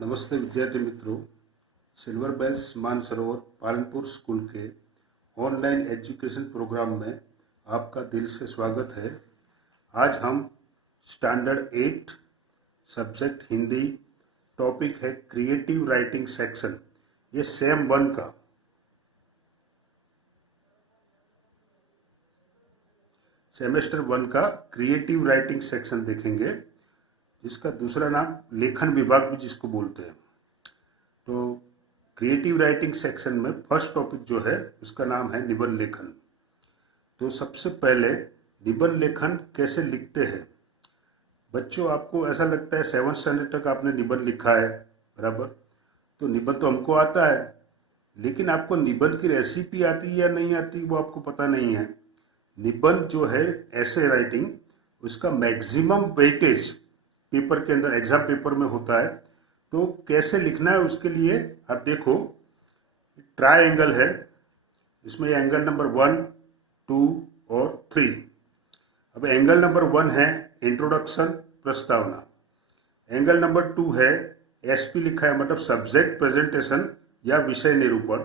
नमस्ते विद्यार्थी मित्रों। Silver bells Mansarovar Palanpur school के ऑनलाइन एजुकेशन प्रोग्राम में आपका दिल से स्वागत है। आज हम स्टैंडर्ड 8 सब्जेक्ट हिंदी, टॉपिक है क्रिएटिव राइटिंग सेक्शन। ये सेम 1 का सेमेस्टर 1 का क्रिएटिव राइटिंग सेक्शन देखेंगे, जिसका दूसरा नाम लेखन विभाग भी जिसको बोलते हैं। तो क्रिएटिव राइटिंग सेक्शन में फर्स्ट टॉपिक जो है उसका नाम है निबंध लेखन। तो सबसे पहले निबंध लेखन कैसे लिखते हैं। बच्चों, आपको ऐसा लगता है 7th स्टैंडर्ड तक आपने निबंध लिखा है, बराबर। तो निबंध तो हमको आता है, लेकिन आपको निबंध की रेसिपी आती है या नहीं आती वो आपको पता नहीं है। निबंध जो है ऐसे राइटिंग, उसका मैक्सिमम वेटेज पेपर के अंदर एग्जाम पेपर में होता है। तो कैसे लिखना है उसके लिए आप देखो, ट्रायंगल है, इसमें एंगल नंबर 1, 2 और 3। अब एंगल नंबर 1 है इंट्रोडक्शन, प्रस्तावना। एंगल नंबर 2 है एसपी लिखा है, मतलब सब्जेक्ट प्रेजेंटेशन या विषय निरूपण।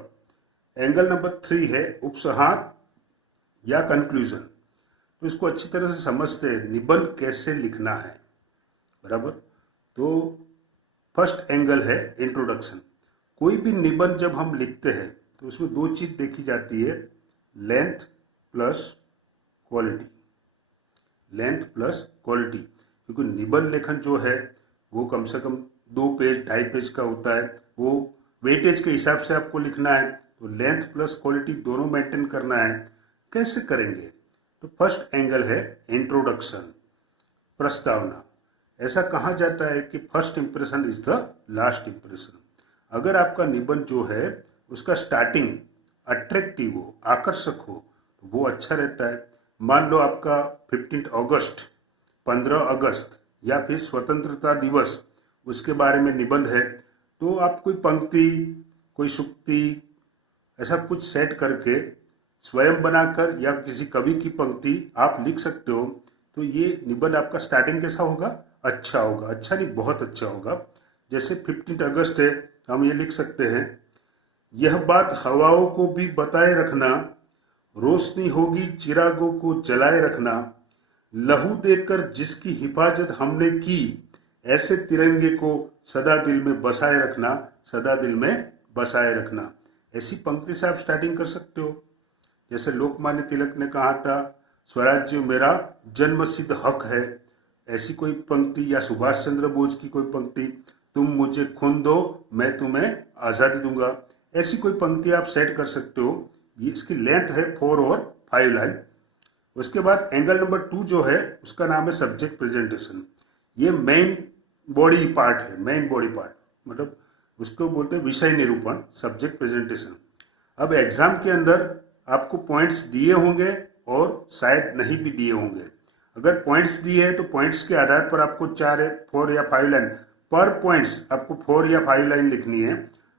एंगल नंबर 3 है उपसंहार या कंक्लूजन। तो इसको अच्छी तरह से समझते हैं निबंध कैसे लिखना है, बराबर। तो फर्स्ट एंगल है इंट्रोडक्शन। कोई भी निबंध जब हम लिखते हैं तो उसमें 2 चीज देखी जाती है, length plus quality. Length plus quality, क्योंकि निबंध लेखन जो है वो कम से कम 2 पेज 2.5 पेज का होता है। वो वेटेज के हिसाब से आपको लिखना है, तो लेंथ प्लस क्वालिटी दोनों मेंटेन करना है। कैसे करेंगे? तो फर्स्ट एंगल है इंट्रोडक्शन, प्रस्तावना। ऐसा कहा जाता है कि first impression is the last impression. अगर आपका निबंध जो है उसका स्टार्टिंग अट्रैक्टिव हो, आकर्षक हो, तो वो अच्छा रहता है। मान लो आपका 15 अगस्त, 15 अगस्त या फिर स्वतंत्रता दिवस, उसके बारे में निबंध है, तो आप कोई पंक्ति, कोई सूक्ति, ऐसा कुछ सेट करके स्वयं बनाकर या किसी कवि की पंक्ति आप लिख सकते हो। तो ये निबंध आपका स्टार्टिंग कैसा होगा? अच्छा होगा। अच्छा नहीं, बहुत अच्छा होगा। जैसे 15 अगस्त है, हम ये लिख सकते हैं, यह बात हवाओं को भी बताए रखना, रोशनी होगी चिरागों को जलाए रखना, लहू देकर जिसकी हिफाजत हमने की, ऐसे तिरंगे को सदा दिल में बसाए रखना, सदा दिल में बसाए रखना। ऐसी पंक्ति से आप स्टार्टिंग कर सकते हो। जैसे लोकमान्य तिलक ने कहा था, स्वराज्य मेरा जन्मसिद्ध हक है। ऐसी कोई पंक्ति, या सुभाष चंद्र बोस की कोई पंक्ति, तुम मुझे खून दो मैं तुम्हें आजादी दूंगा। ऐसी कोई पंक्ति आप सेट कर सकते हो। ये इसकी लेंथ है 4 और 5 लाइन। उसके बाद एंगल नंबर 2 जो है उसका नाम है सब्जेक्ट प्रेजेंटेशन। ये मेन बॉडी पार्ट है, मेन बॉडी पार्ट, मतलब उसको बोलते हैं विषय निरूपण, सब्जेक्ट प्रेजेंटेशन। अब एग्जाम के अंदर आपको पॉइंट्स दिए होंगे और शायद नहीं भी दिए होंगे। अगर पॉइंट्स दिए हैं तो पॉइंट्स के आधार पर आपको 4 या 5 लाइन पर पॉइंट्स, आपको 4 या 5 लाइन लिखनी है।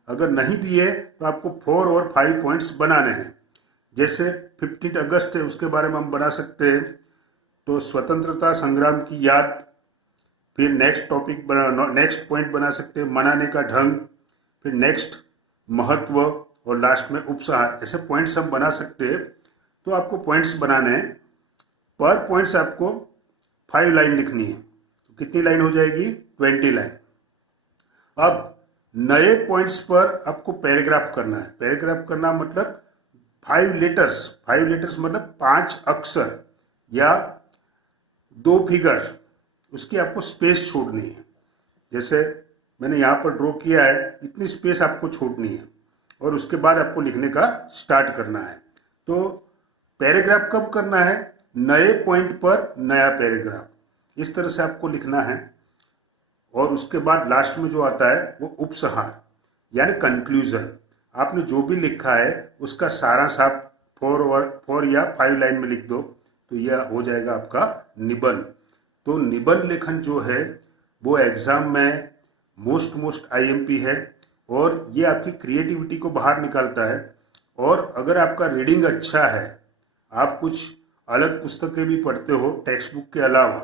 अगर नहीं दिए तो आपको 4 और 5 पॉइंट्स बनाने हैं। जैसे 15 अगस्त है, उसके बारे में हम बना सकते हैं, तो स्वतंत्रता संग्राम की याद। फिर नेक्स्ट टॉपिक नेक्स्ट पॉइंट बना सकते हैं मनाने का ढंग। फिर नेक्स्ट महत्व, और लास्ट में उपसंहार। ऐसे पॉइंट्स हम बना सकते हैं। तो आपको पॉइंट्स बनाने हैं, पर पॉइंट्स आपको 5 लाइन लिखनी है। तो कितनी लाइन हो जाएगी? 20 लाइन। अब नए पॉइंट्स पर आपको पैराग्राफ करना है। पैराग्राफ करना मतलब 5 लेटर्स, 5 लेटर्स मतलब 5 अक्षर या 2 फिगर, उसकी आपको स्पेस छोड़नी है। जैसे मैंने यहाँ पर ड्रॉ किया है, इतनी स्पेस आपको छोड़नी है, और उसके बाद आपको लिखने का स्टार्ट करना है। तो पैराग्राफ कब करना है? नए पॉइंट पर नया पैराग्राफ, इस तरह से आपको लिखना है। और उसके बाद लास्ट में जो आता है वो उपसंहार यानी कंक्लूजन। आपने जो भी लिखा है उसका सारांश आप 4 या 5 लाइन में लिख दो, तो यह हो जाएगा आपका निबंध। तो निबंध लेखन जो है वो एग्जाम में मोस्ट आईएमपी है, और ये आपकी क्रिएटिविटी को बाहर निकालता है। और अगर आपका रीडिंग अच्छा है, आप कुछ अलग पुस्तकें भी पढ़ते हो टेक्स्ट बुक के अलावा,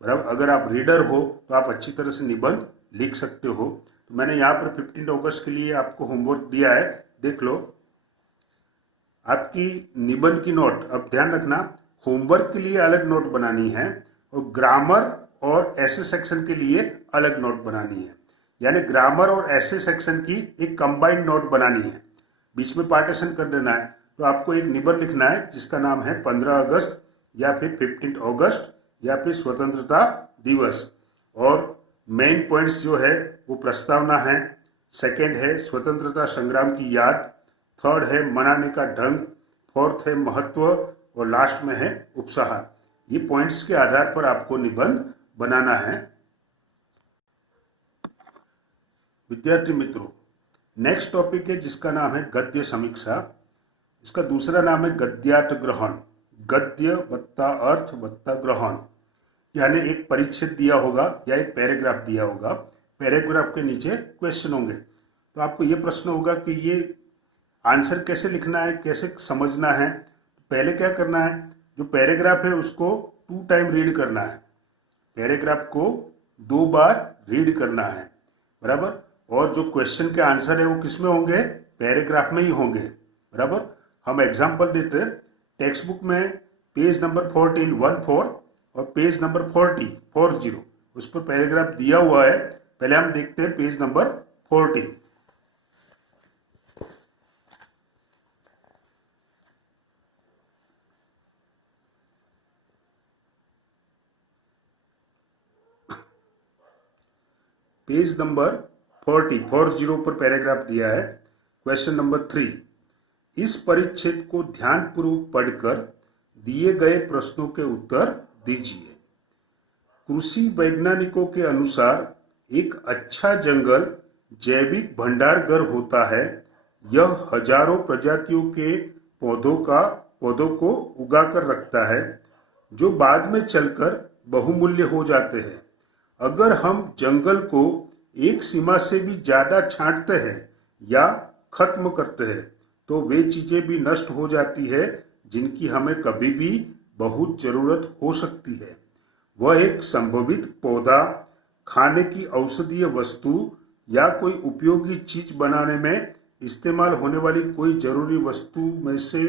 बराबर, अगर आप रीडर हो तो आप अच्छी तरह से निबंध लिख सकते हो। तो मैंने यहाँ पर 15 अगस्त के लिए आपको होमवर्क दिया है, देख लो। आपकी निबंध की नोट, अब ध्यान रखना, होमवर्क के लिए अलग नोट बनानी है और ग्रामर और ऐसे सेक्शन के लिए अलग नोट बनानी है। यानी ग्रामर और ऐसे सेक्शन की एक कंबाइंड नोट बनानी है, बीच में पार्टीशन कर देना है। तो आपको एक निबंध लिखना है जिसका नाम है 15 अगस्त या फिर 15 अगस्त या फिर स्वतंत्रता दिवस। और मेन पॉइंट्स जो है वो प्रस्तावना है, सेकंड है स्वतंत्रता संग्राम की याद, थर्ड है मनाने का ढंग, फोर्थ है महत्व और लास्ट में है उपसंहार। ये पॉइंट्स के आधार पर आपको निबंध बनाना है। विद्यार्थी मित्रों, नेक्स्ट टॉपिक है जिसका नाम है गद्य समीक्षा। इसका दूसरा नाम है गद्यार्थ ग्रहण। गद्य वत्ता अर्थ वत्ता ग्रहण, यानी एक परिच्छेद दिया होगा या एक पैराग्राफ दिया होगा, पैराग्राफ के नीचे क्वेश्चन होंगे। तो आपको ये प्रश्न होगा कि ये आंसर कैसे लिखना है, कैसे समझना है। पहले क्या करना है, जो पैराग्राफ है उसको 2 टाइम रीड करना है, पैराग्राफ को 2 बार रीड करना है, बराबर। और जो क्वेश्चन के आंसर है वो किसमें होंगे, पैराग्राफ में ही होंगे, बराबर। हम एग्जांपल देते हैं, टेक्स्ट बुक में पेज नंबर 14 और पेज नंबर 40 उस पर पैराग्राफ दिया हुआ है। पहले हम देखते हैं पेज नंबर 40। पेज नंबर 40 पर पैराग्राफ दिया है। क्वेश्चन नंबर 3, इस परिच्छेद को ध्यानपूर्वक पढ़कर दिए गए प्रश्नों के उत्तर दीजिए। कृषि वैज्ञानिकों के अनुसार एक अच्छा जंगल जैविक भंडारघर होता है। यह हजारों प्रजातियों के पौधों को उगाकर रखता है, जो बाद में चलकर बहुमूल्य हो जाते हैं। अगर हम जंगल को एक सीमा से भी ज्यादा छांटते हैं या खत्म करते हैं तो वे चीजें भी नष्ट हो जाती है जिनकी हमें कभी भी बहुत जरूरत हो सकती है। वह एक संभावित पौधा, खाने की औषधीय वस्तु या कोई उपयोगी चीज बनाने में इस्तेमाल होने वाली कोई जरूरी वस्तु में से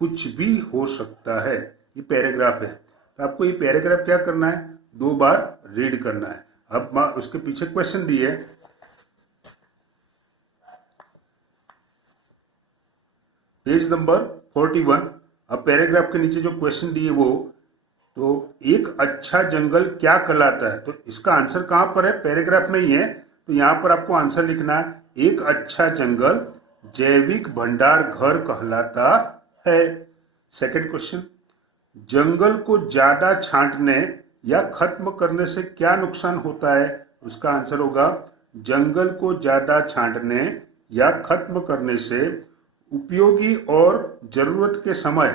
कुछ भी हो सकता है। ये पैराग्राफ है। तो आपको ये पैराग्राफ क्या करना है, 2 बार रीड करना है। अब उसके पीछे क्वेश्चन दिए, पेज नंबर 41। अब पैराग्राफ के नीचे जो क्वेश्चन दिए वो, तो एक अच्छा जंगल क्या कहलाता है, तो इसका आंसर कहां पर है, पैराग्राफ में ही है। तो यहां पर आपको आंसर लिखना है, एक अच्छा जंगल जैविक भंडार घर कहलाता है। सेकंड क्वेश्चन, जंगल को ज्यादा छांटने या खत्म करने से क्या नुकसान होता है, उसका आंसर होगा, जंगल को ज्यादा छांटने या खत्म करने से उपयोगी और जरूरत के समय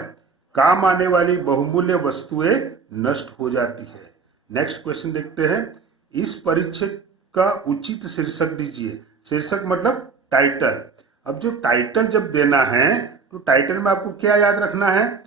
काम आने वाली बहुमूल्य वस्तुएं नष्ट हो जाती है। नेक्स्ट क्वेश्चन देखते हैं, इस परिच्छेद का उचित शीर्षक दीजिए। शीर्षक मतलब टाइटल। अब जो टाइटल जब देना है तो टाइटल में आपको क्या याद रखना है,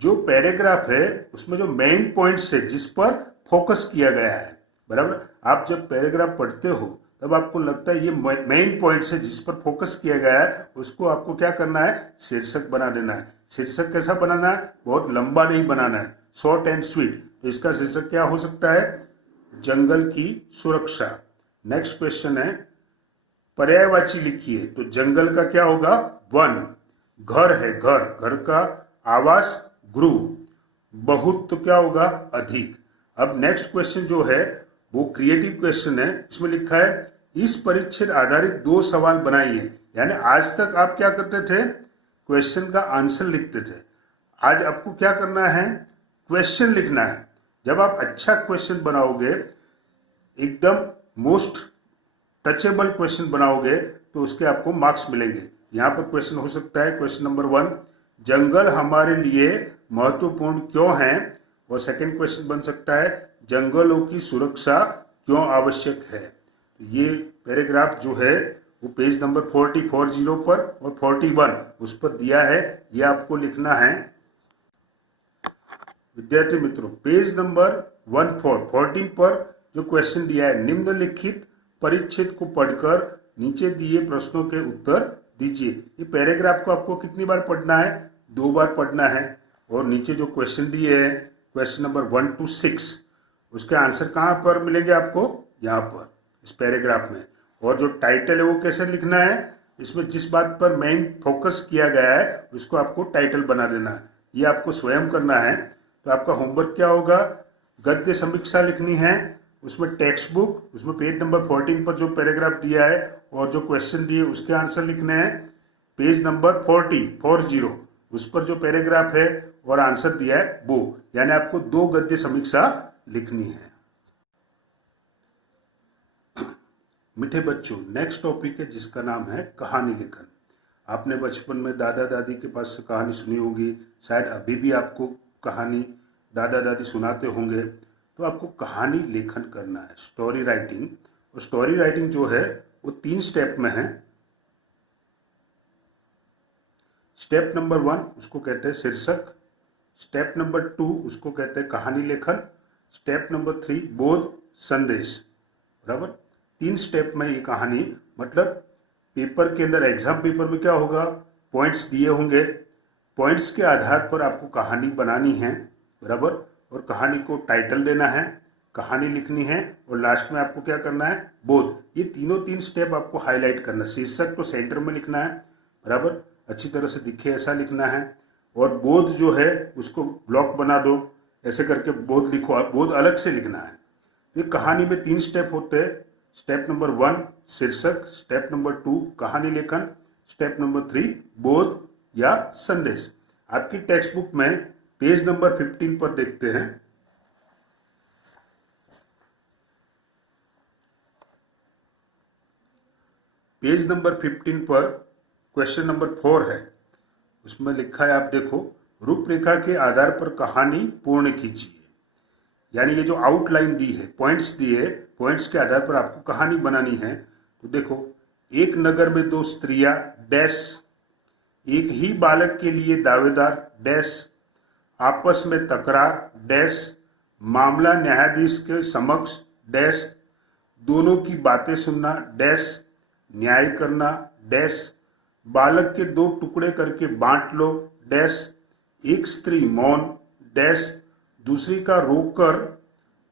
जो पैराग्राफ है उसमें जो मेन पॉइंट्स है जिस पर फोकस किया गया है, बराबर। आप जब पैराग्राफ पढ़ते हो तब आपको लगता है ये मेन पॉइंट्स है जिस पर फोकस किया गया है, उसको आपको क्या करना है, शीर्षक बना देना है। शीर्षक कैसा बनाना है, बहुत लंबा नहीं बनाना है, शॉर्ट एंड स्वीट। तो इसका शीर्षक क्या हो सकता है, जंगल की सुरक्षा। नेक्स्ट क्वेश्चन है, पर्यायवाची लिखिए। तो जंगल का क्या होगा, वन। घर है घर, घर का आवास गृह। बहुत तो क्या होगा, अधिक। अब नेक्स्ट क्वेश्चन जो है वो क्रिएटिव क्वेश्चन है। इसमें लिखा है, इस परिच्छेद आधारित 2 सवाल बनाइए। यानी आज तक आप क्या करते थे, क्वेश्चन का आंसर लिखते थे। आज आपको क्या करना है, क्वेश्चन लिखना है। जब आप अच्छा क्वेश्चन बनाओगे, एकदम मोस्ट टचेबल क्वेश्चन बनाओगे, तो उसके आपको मार्क्स मिलेंगे। यहाँ पर क्वेश्चन हो सकता है, क्वेश्चन नंबर 1, जंगल हमारे लिए महत्वपूर्ण क्यों है। और सेकंड क्वेश्चन बन सकता है, जंगलों की सुरक्षा क्यों आवश्यक है। ये पैराग्राफ जो है वो पेज नंबर 40 पर और 41 उस पर दिया है, ये आपको लिखना है। विद्यार्थी मित्रों, पेज नंबर 14 पर जो क्वेश्चन दिया है, निम्नलिखित परिच्छेद को पढ़कर नीचे दिए प्रश्नों के उत्तर दीजिए। ये पैराग्राफ को आपको कितनी बार पढ़ना है? 2 बार पढ़ना है। और नीचे जो क्वेश्चन दिए हैं, क्वेश्चन नंबर 1 to 6, उसके आंसर कहाँ पर मिलेंगे आपको? यहाँ पर इस पैराग्राफ में। और जो टाइटल है वो कैसे लिखना है? इसमें जिस बात पर मेन फोकस किया गया है उसको आपको टाइटल बना देना है। ये आपको स्वयं करना है। तो आपका होमवर्क क्या होगा? गद्य समीक्षा लिखनी है, उसमें टेक्स्ट बुक, उसमें पेज नंबर 14 पर जो पैराग्राफ दिया है और जो क्वेश्चन दिए उसके आंसर लिखने हैं। पेज नंबर 40 उस पर जो पैराग्राफ है और आंसर दिया है वो, यानी आपको 2 गद्य समीक्षा लिखनी है। मीठे बच्चों, नेक्स्ट टॉपिक है जिसका नाम है कहानी लेखन। आपने बचपन में दादा दादी के पास से कहानी सुनी होगी, शायद अभी भी आपको कहानी दादा दादी सुनाते होंगे। तो आपको कहानी लेखन करना है, स्टोरी राइटिंग। और स्टोरी राइटिंग जो है वो 3 स्टेप में है। स्टेप नंबर 1 उसको कहते हैं शीर्षक, स्टेप नंबर 2 उसको कहते हैं कहानी लेखन, स्टेप नंबर 3 बोध संदेश। बराबर 3 स्टेप में ये कहानी, मतलब पेपर के अंदर एग्जाम पेपर में क्या होगा? पॉइंट्स दिए होंगे, पॉइंट्स के आधार पर आपको कहानी बनानी है। बराबर। और कहानी को टाइटल देना है, कहानी लिखनी है और लास्ट में आपको क्या करना है? बोध। ये तीनों 3 स्टेप आपको हाईलाइट करना है। शीर्षक तो सेंटर में लिखना है, बराबर, अच्छी तरह से दिखे ऐसा लिखना है। और बोध जो है उसको ब्लॉक बना दो, ऐसे करके बोध लिखो, बोध अलग से लिखना है। ये कहानी में 3 स्टेप होते हैं। स्टेप नंबर 1 शीर्षक, स्टेप नंबर 2 कहानी लेखन, स्टेप नंबर 3 बोध या संदेश। आपकी टेक्स्ट बुक में पेज नंबर 15 पर देखते हैं। पेज नंबर 15 पर क्वेश्चन नंबर 4 है। उसमें लिखा है, आप देखो, रूपरेखा के आधार पर कहानी पूर्ण कीजिए। यानी ये जो आउटलाइन दी है, पॉइंट्स दिए, पॉइंट्स के आधार पर आपको कहानी बनानी है। तो देखो, एक नगर में 2 स्त्रियां डैश, एक ही बालक के लिए दावेदार डैश, आपस में तकरार डैश, मामला न्यायाधीश के समक्ष डैश, दोनों की बातें सुनना डैश, न्याय करना डैश, बालक के 2 टुकड़े करके बांट लो डैश, एक स्त्री मौन डैश, दूसरी का रोककर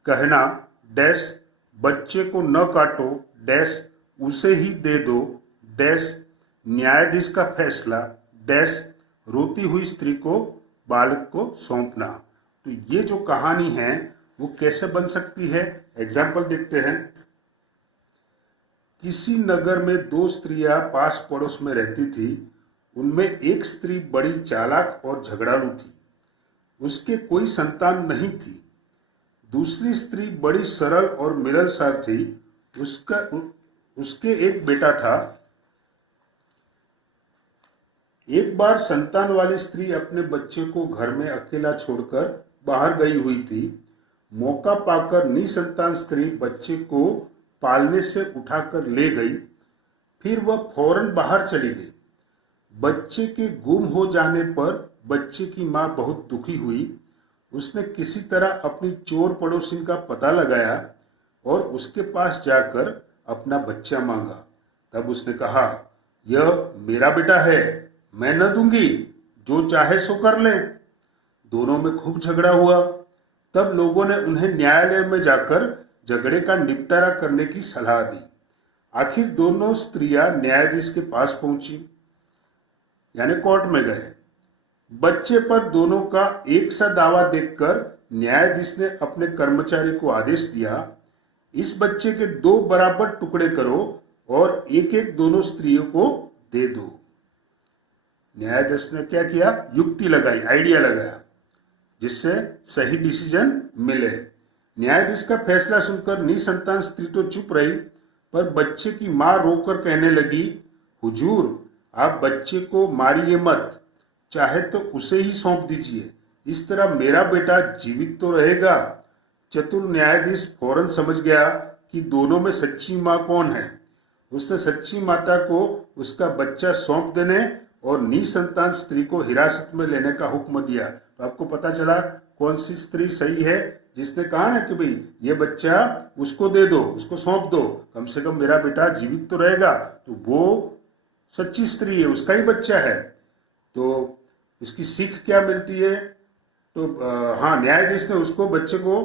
कहना डैश, बच्चे को न काटो डैश, उसे ही दे दो डैश, न्यायाधीश का फैसला डैश, रोती हुई स्त्री को बालक को सौंपना। तो ये जो कहानी है वो कैसे बन सकती है? एग्जाम्पल देखते हैं। किसी नगर में 2 स्त्रियां पास पड़ोस में रहती थी। उनमें एक स्त्री बड़ी चालाक और झगड़ालू थी, उसके कोई संतान नहीं थी। दूसरी स्त्री बड़ी सरल और मिलनसार थी, उसके एक बेटा था। एक बार संतान वाली स्त्री अपने बच्चे को घर में अकेला छोड़कर बाहर गई हुई थी। मौका पाकर निसंतान स्त्री बच्चे को पालने से उठाकर ले गई, फिर वह फौरन बाहर चली गई। बच्चे के गुम हो जाने पर बच्चे की मां बहुत दुखी हुई। उसने किसी तरह अपनी चोर पड़ोसिन का पता लगाया और उसके पास जाकर अपना बच्चा मांगा। तब उसने कहा, यह मेरा बेटा है, मैं न दूंगी, जो चाहे सो कर ले। दोनों में खूब झगड़ा हुआ। तब लोगों ने उन्हें न्यायालय में जाकर झगड़े का निपटारा करने की सलाह दी। आखिर दोनों स्त्रियां न्यायाधीश के पास पहुंची, यानी कोर्ट में गए। बच्चे पर दोनों का एक सा दावा देखकर न्यायाधीश ने अपने कर्मचारी को आदेश दिया, इस बच्चे के 2 बराबर टुकड़े करो और एक एक दोनों स्त्रियों को दे दो। न्यायाधीश ने क्या किया? युक्ति लगाई, आइडिया लगाया, जिससे सही डिसीजन मिले। न्यायाधीश का फैसला सुनकर निसंतान स्त्री तो चुप रही, पर बच्चे की मां रोकर कहने लगी, हुजूर, आप बच्चे को मारिए मत, चाहे तो उसे ही सौंप दीजिए, इस तरह मेरा बेटा जीवित तो रहेगा। चतुर न्यायाधीश फौरन समझ गया कि दोनों में सच्ची मां कौन है। उसने सच्ची माता को उसका बच्चा सौंप देने और निसंतान स्त्री को हिरासत में लेने का हुक्म दिया। तो आपको पता चला कौन सी स्त्री सही है जिसने कहा ना कि भाई ये बच्चा उसको दे दो, उसको सौंप दो, कम से कम मेरा बेटा जीवित तो रहेगा, तो वो सच्ची स्त्री है, उसका ही बच्चा है। तो इसकी सीख क्या मिलती है? तो हाँ, न्यायाधीश ने उसको बच्चे को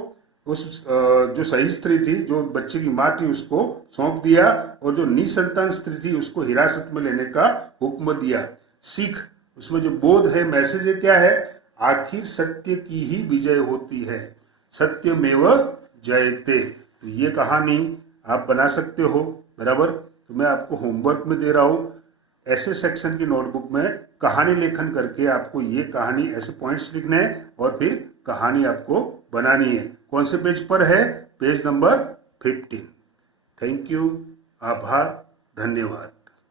उस जो सही स्त्री थी, जो बच्चे की माँ थी, उसको सौंप दिया, और जो निसंतान स्त्री थी उसको हिरासत में लेने का हुक्म दिया। सीख उसमें जो बोध है, मैसेज है, क्या है? आखिर सत्य की ही विजय होती है, सत्यमेव जयते। तो ये कहानी आप बना सकते हो, बराबर। तो मैं आपको होमवर्क में दे रहा हूँ, ऐसे सेक्शन की नोटबुक में कहानी लेखन करके आपको ये कहानी, ऐसे पॉइंट्स लिखने हैं और फिर कहानी आपको बनानी है। कौन से पेज पर है? Page number 15। थैंक यू, आभार, धन्यवाद।